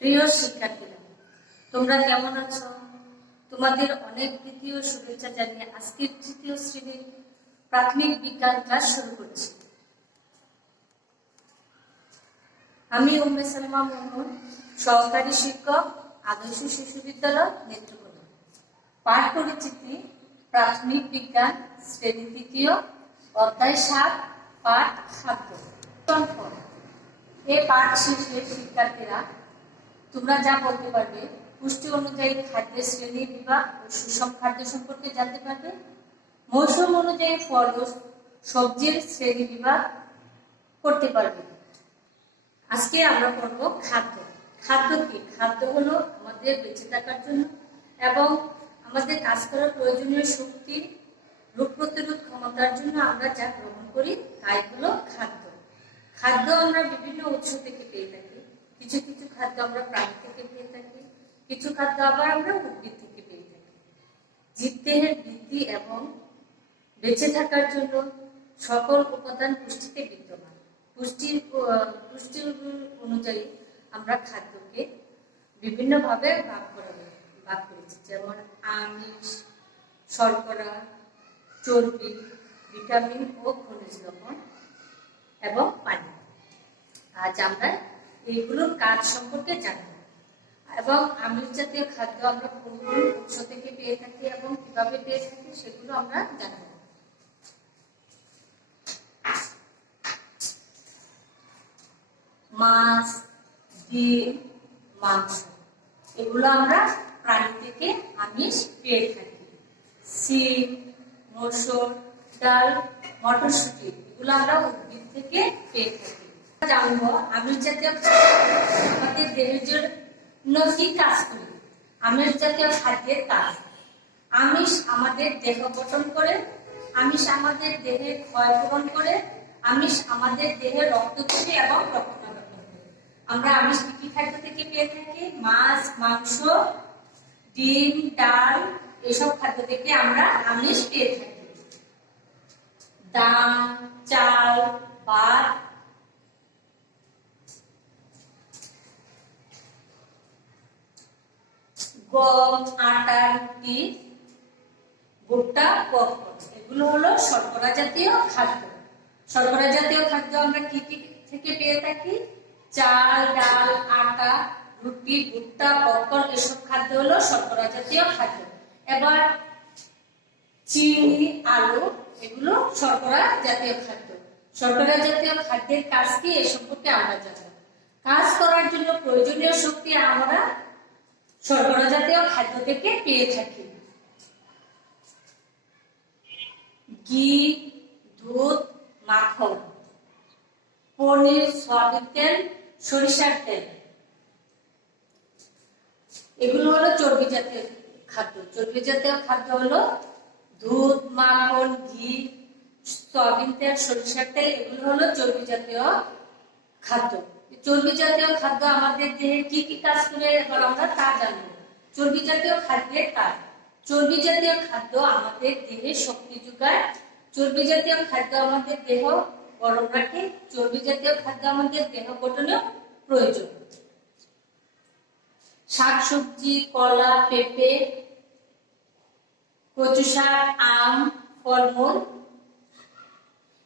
প্রিয় শিক্ষার্থীরা, তোমরা কেমন আছো? তোমাদের অনেক দ্বিতীয় শুভেচ্ছা জানিয়ে আজকের তৃতীয় শ্রেণীর প্রাথমিক বিজ্ঞান ক্লাস শুরু করছি। আমি উম্মে সালমা মোহন, সহকারী শিক্ষক, আদর্শ শিশু বিদ্যালয় নেত্রকোনা। পাঠ পরিচিতি প্রাথমিক বিজ্ঞান শ্রেণী তৃতীয়, অধ্যায় 7, পাঠ খাদ্য। এই পাঠ শেষে শিক্ষার্থীরা তোমরা যা বলতে পারবে, পুষ্টি অনুযায়ী খাদ্যের শ্রেণী বিভাগ ও সুষম খাদ্য সম্পর্কে জানতে পারবে। মৌসুম অনুযায়ী ফল ও সবজির শ্রেণী বিভাগ করতে পারবে। আজকে আমরা পড়ব খাদ্য। খাদ্য কি? খাদ্য হলো আমাদের বেঁচে থাকার জন্য এবং আমাদের কাজ করার প্রয়োজনীয় শক্তি, রোগ প্রতিরোধ ক্ষমতার জন্য আমরা যা গ্রহণ করি তাই হলো খাদ্য। খাদ্য আমরা বিভিন্ন উৎস থেকে পেয়ে থাকি। কিছু কিছু খাদ্য আমরা প্রাণী থেকে পেয়ে থাকি, কিছু খাদ্য আবার আমরা উদ্ভিদ থেকে পেয়ে থাকি। জীবদেহের বৃদ্ধি এবং বেঁচে থাকার জন্য সকল উপাদান পুষ্টিতে বিদ্যমান। পুষ্টি অনুযায়ী আমরা খাদ্যকে বিভিন্নভাবে ভাগ করেছি, যেমন আমিষ, শর্করা, চর্বি, ভিটামিন ও খনিজ লবণ এবং পানি। আজ আমরা এইগুলোর কাজ সম্পর্কে জানব এবং আমিষ জাতীয় খাদ্য আমরা কোন কোন উৎস থেকে পেয়ে থাকি এবং কিভাবে পেয়ে থাকি সেগুলো আমরা জানব। মাছ, ডিম, মাংস এগুলো আমরা প্রাণী থেকে আমিষ পেয়ে থাকি। সিম, মসুর ডাল, মটরশুঁটি এগুলো আমরা উদ্ভিদ থেকে পেয়ে থাকি। জানবো আমিষ জাতীয় আমাদের দেহের জন্য কি কাজ করে। আমিষ জাতীয় খাদ্যের কাজ: আমিষ আমাদের দেহ গঠন করে, আমিষ আমাদের দেহে ক্ষয় পূরণ করে, আমিষ আমাদের দেহে রক্ত তৈরি এবং রক্ষণাবেক্ষণ করে। আমরা আমিষ কি খাদ্য থেকে পেয়ে থাকি? মাছ, মাংস, ডিম, ডাল এসব খাদ্য থেকে আমরা আমিষ পেয়ে থাকি। ডাল, চাল, ভাত, গম, আটা, রুটি, ভুট্টা, পপকর্ন এগুলো হলো শর্করা জাতীয় খাদ্য। শর্করা জাতীয় খাদ্য আমরা কি কি থেকে পেয়ে থাকি? চাল, ডাল, আটা, রুটি, ভুট্টা, পপকর্ন এসব খাদ্য হলো শর্করা জাতীয় খাদ্য। এবার চিনি, আলু এগুলো শর্করা জাতীয় খাদ্য। শর্করা জাতীয় খাদ্যের কাজ কি এ সম্পর্কে আমরা জানব। কাজ করার জন্য প্রয়োজনীয় শক্তি আমরা শর্করা জাতীয় খাদ্য থেকে পেয়ে থাকি। ঘি, দুধ, মাখন, পনির, সয়াবিন তেল, সরিষার তেল এগুলো হলো চর্বি জাতীয় খাদ্য। চর্বি জাতীয় খাদ্য হলো দুধ, মাখন, ঘি, সয়াবিন তেল, সরিষার তেল এগুলো হলো চর্বি জাতীয় খাদ্য। চর্বি জাতীয় খাদ্য আমাদের দেহে কি কি কাজ করে এবার আমরা তা জানবো। চর্বি জাতীয় খাদ্যের কাজ: চর্বি জাতীয় খাদ্য আমাদের দেহে শক্তি যোগায়, চর্বি জাতীয় খাদ্য আমাদের দেহ গরম রাখে, চর্বি জাতীয় খাদ্য আমাদের দেহ গঠনে প্রয়োজন। শাকসবজি, কলা, পেঁপে, কচু শাক, আম, ফলমূল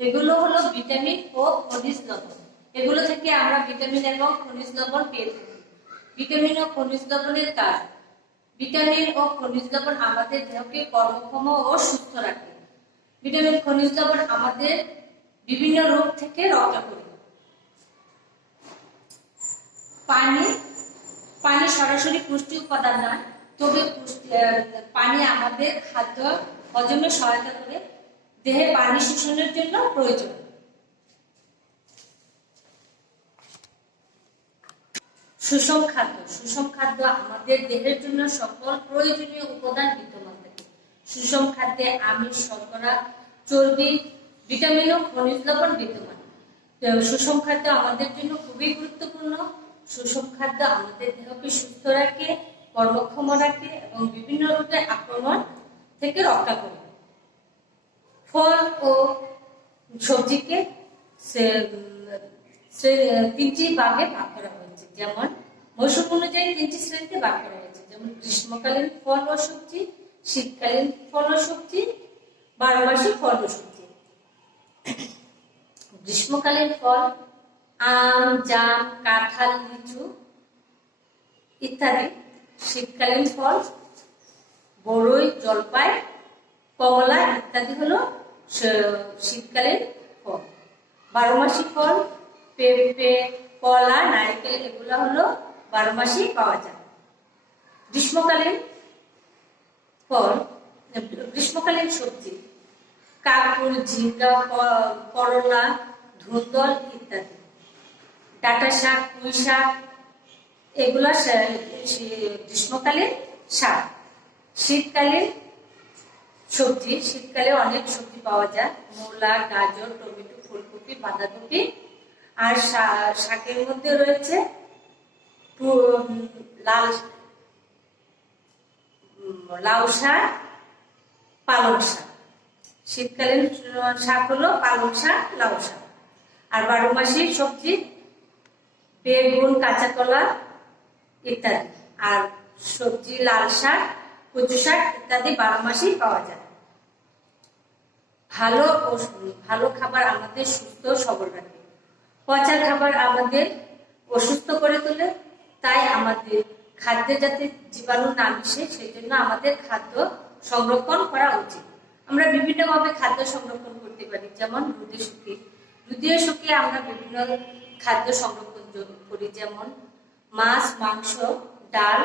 এগুলো হলো ভিটামিন ও খনিজ লবণ। এগুলো থেকে আমরা ভিটামিন এবং খনিজ লবণ পেয়ে থাকি। ভিটামিন ও খনিজ লবণের কাজ: ভিটামিন ও খনিজ লবণ আমাদের দেহকে কর্মক্ষম ও সুস্থ রাখে। ভিটামিন, খনিজ লবণ আমাদের বিভিন্ন রোগ থেকে রক্ষা করে। পানি সরাসরি পুষ্টি উপাদান নয়, তবে পানি আমাদের খাদ্য হজমে সহায়তা করে, দেহে পানি শোষণের জন্য প্রয়োজন। সুষম খাদ্য: সুষম খাদ্য আমাদের দেহের জন্য সকল প্রয়োজনীয় উপাদান বিদ্যমান থাকে। সুষম খাদ্যে আমিষ, শর্করা, চর্বি, ভিটামিন ও খনিজ লবণ বিদ্যমান। সুষম খাদ্য আমাদের জন্য খুবই গুরুত্বপূর্ণ। সুষম খাদ্য আমাদের দেহকে সুস্থ রাখে, কর্মক্ষম রাখে এবং বিভিন্ন রোগের আক্রমণ থেকে রক্ষা করে। ফল ও সবজিকে তিনটি ভাগে ভাগ করা হয়েছে, যেমন মৌসুম অনুযায়ী 3টি শ্রেণীতে ভাগ করা হয়েছে, যেমন গ্রীষ্মকালীন ফল ও সবজি, শীতকালীন ফল ও সবজি, 12 মাসিক ফল ও সবজি। গ্রীষ্মকালীন ফল আম, জাম, কাঁঠাল, লিচু ইত্যাদি। শীতকালীন ফল বরই, জলপাই, কমলা ইত্যাদি হলো শীতকালীন ফল। 12 মাসিক ফল পেঁপে, কলা, নারকেল এগুলো হলো 12 মাসই পাওয়া যায়। গ্রীষ্মকালীন ফল, গ্রীষ্মকালীন সবজি কাকুল, ঝিঙ্গা, করলা, ধুন্দল ইত্যাদি। ডাঁটা শাক, পুঁই শাক এগুলা গ্রীষ্মকালীন শাক। শীতকালীন সবজি, শীতকালে অনেক সবজি পাওয়া যায়, মূলা, গাজর, টমেটো, ফুলকপি, বাঁধাকপি। আর শাকের মধ্যে রয়েছে লাউ শাক, পালং শাক। শীতকালীন শাক হলো পালং শাক, লাউ শাক। আর 12 মাসিক সবজি বেগুন, কাঁচা কলা ইত্যাদি। আর সবজি লাল শাক, কচু শাক ইত্যাদি 12 মাসই পাওয়া যায়। ভালো খাবার আমাদের সুস্থ সবল রাখে, পচা খাবার আমাদের অসুস্থ করে তোলে। তাই আমাদের খাদ্যে যাতে জীবাণু না মিশে সেই জন্য আমাদের খাদ্য সংরক্ষণ করা উচিত। আমরা বিভিন্নভাবে খাদ্য সংরক্ষণ করতে পারি, যেমন রোদে শুকিয়ে আমরা বিভিন্ন খাদ্য সংরক্ষণ করি, যেমন মাছ, মাংস, ডাল,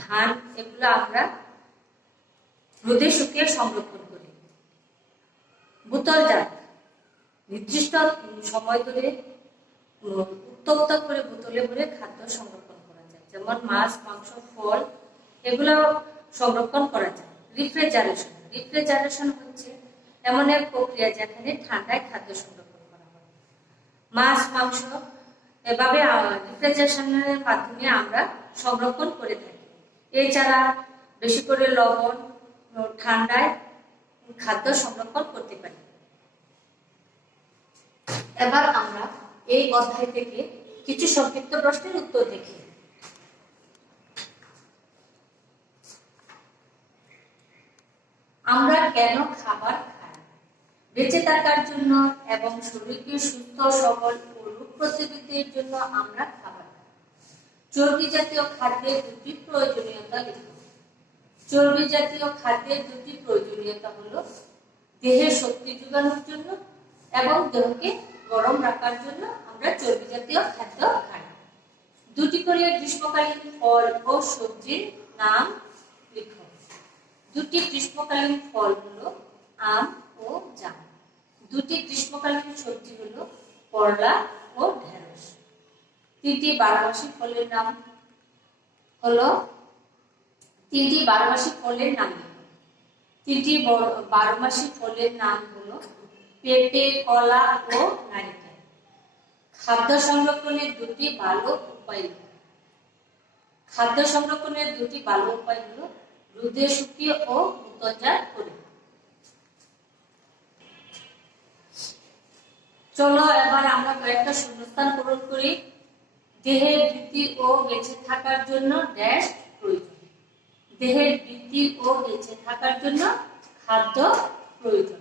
ধান এগুলো আমরা রোদে শুকিয়ে সংরক্ষণ করি। বোতলজাত নির্দিষ্ট সময় ধরে উত্তপ্ত করে বোতলে ভরে খাদ্য সংরক্ষণ করা যায়, যেমন মাছ, মাংস, ফল এগুলো সংরক্ষণ করা যায়। রিফ্রিজারেশন হচ্ছে এমন এক প্রক্রিয়া যেখানে ঠান্ডায় খাদ্য সংরক্ষণ করা হয়। মাছ, মাংস এভাবে রিফ্রিজারেশনের মাধ্যমে আমরা সংরক্ষণ করে থাকি। এছাড়া বেশি করে লবণ ঠান্ডায় খাদ্য সংরক্ষণ করতে পারি। এবার আমরা এই অধ্যায় থেকে কিছু সংক্ষিপ্ত প্রশ্নের উত্তর দেখি। আমরা কেন খাবার খাই? বেঁচে থাকার জন্য এবং শরীরকে সুস্থ, সবল ও রোগ প্রতিরোধের জন্য আমরা খাবার খাই। চর্বি জাতীয় খাদ্যের 2টি প্রয়োজনীয়তা লিখুন। চর্বি জাতীয় খাদ্যের 2টি প্রয়োজনীয়তা হলো দেহে শক্তি যোগানোর জন্য এবং দেহকে গরম রাখার জন্য আমরা চর্বি জাতীয় খাদ্য খাই। 2টি করে গ্রীষ্মকালীন ফল ও সবজির নাম লিখুন। 2টি গ্রীষ্মকালীন ফল হলো আম ও জাম। 2টি গ্রীষ্মকালীন সবজি হলো করলা ও ঢেঁড়স। 3টি 12 মাসিক ফলের নাম হলো 3টি 12 মাসিক ফলের নাম লিখুন। 3টি 12 মাসিক ফলের নাম হলো পেঁপে, কলা ও নারকেল। খাদ্য সংরক্ষণের 2টি ভালো উপায়। খাদ্য সংরক্ষণের 2টি ভালো উপায় হলো রোদে শুকিয়ে ও বোতলজাত করে। চলো এবার আমরা কয়েকটা শূন্যস্থান পূরণ করি। দেহের বৃদ্ধি ও বেঁচে থাকার জন্য ড্যাশ প্রয়োজন। দেহের বৃদ্ধি ও বেঁচে থাকার জন্য খাদ্য প্রয়োজন।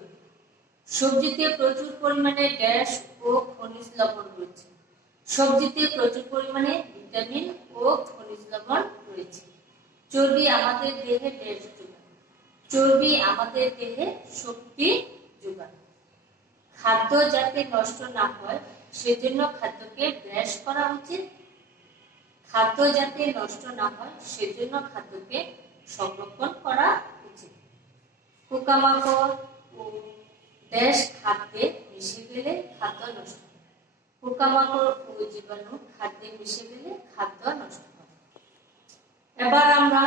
সবজিতে প্রচুর পরিমাণে ড্যাশ ও খনিজ লবণ রয়েছে। সবজিতে প্রচুর পরিমাণে ভিটামিন ও খনিজ লবণ রয়েছে। চর্বি আমাদের দেহে ড্যাশ যোগায়। চর্বি আমাদের দেহে শক্তি যোগায়। খাদ্য যাতে নষ্ট না হয় সেজন্য খাদ্যকে ব্যাশ করা উচিত। খাদ্য যাতে নষ্ট না হয় সেজন্য খাদ্যকে সংরক্ষণ করা উচিত। পোকামাকড় ও ড্যাশ খাদ্যে মিশে গেলে খাদ্য নষ্ট হয়। পোকামাকড় ও জীবাণু খাদ্যে মিশে গেলে খাদ্য নষ্ট হয়। এবার আমরা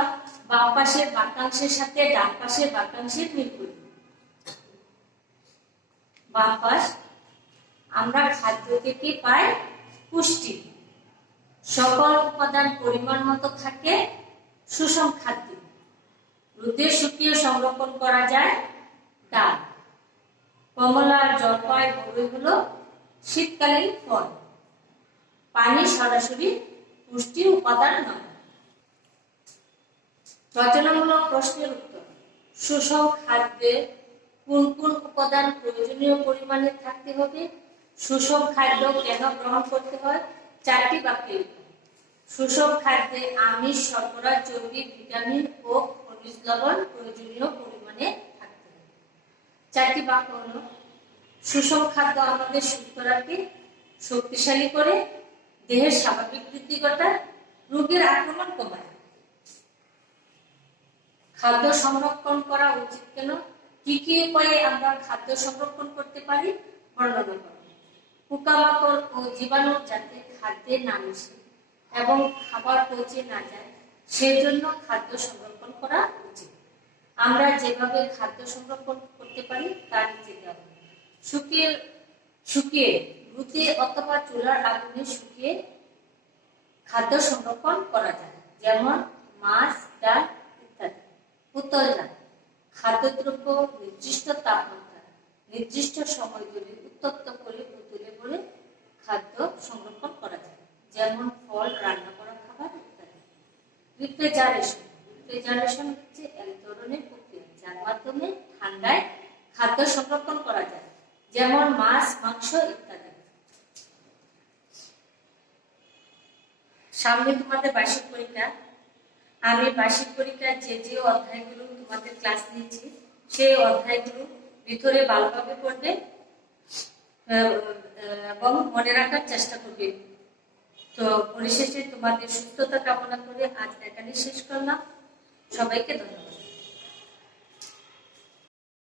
বাম পাশের বাক্যাংশের সাথে ডান পাশের বাক্যাংশের মিল করি। বাম পাশ, আমরা খাদ্য থেকে পাই পুষ্টি। সকল উপাদান পরিমাণ মতো থাকে সুষম খাদ্য। রোদে শুকিয়ে সংরক্ষণ করা যায় ডাল। কমলা, জলপাই, বরই হলো শীতকালীন ফল। পানি সরাসরি পুষ্টি উপাদান নয়। রচনামূলক প্রশ্নের উত্তর। সুষম খাদ্যে কোন কোন উপাদান প্রয়োজনীয় পরিমাণে থাকতে হবে? সুষম খাদ্য কেন গ্রহণ করতে হয়? 4টি বাক্যে লিখুন। সুষম খাদ্যে আমিষ, শর্করা, চর্বি, ভিটামিন ও খনিজ লবণ প্রয়োজনীয় পরিমাণে থাকতে হবে। 4টি বাক্য হলো: সুষম খাদ্য আমাদের সুস্থ রাখে, শক্তিশালী করে, দেহের স্বাভাবিক বৃদ্ধি ঘটায়, রোগের আক্রমণ কমায়। খাদ্য সংরক্ষণ করা উচিত কেন? কি কি উপায়ে আমরা খাদ্য সংরক্ষণ করতে পারি বর্ণনা করুন। পোকামাকড় ও জীবাণু যাতে খাদ্যে না মিশে এবং খাবার পচে না যায় সেজন্য খাদ্য সংরক্ষণ করা উচিত। আমরা যেভাবে খাদ্য সংরক্ষণ করতে পারি তা নিচে দেওয়া হলো। শুকিয়ে রুদে অথবা চুলার আগুনে শুকিয়ে খাদ্য সংরক্ষণ করা যায়, যেমন মাছ, ডাল ইত্যাদি। উত্তোলন খাদ্যদ্রব্য নির্দিষ্ট তাপমাত্রায় নির্দিষ্ট সময় ধরে উত্তপ্ত করে বোতলে ভরে খাদ্য সংরক্ষণ করা যায়, যেমন ফল, রান্না করা খাবার ইত্যাদি। রিফ্রিজারেশন হচ্ছে এক ধরনের প্রক্রিয়া যার মাধ্যমে ঠান্ডায় খাদ্য সংরক্ষণ করা যায়, যেমন মাছ, মাংস ইত্যাদি। সামনে তোমাদের বার্ষিক পরীক্ষা। আমি বার্ষিক পরীক্ষার যে অধ্যায়গুলো তোমাদের ক্লাস নিয়েছি সেই অধ্যায়গুলো ভিতরে ভালোভাবে পড়বে এবং মনে রাখার চেষ্টা করবে। তো পরিশেষে তোমাদের সুস্থতা কামনা করে আজ এখানে শেষ করলাম। সবাইকে ধন্যবাদ।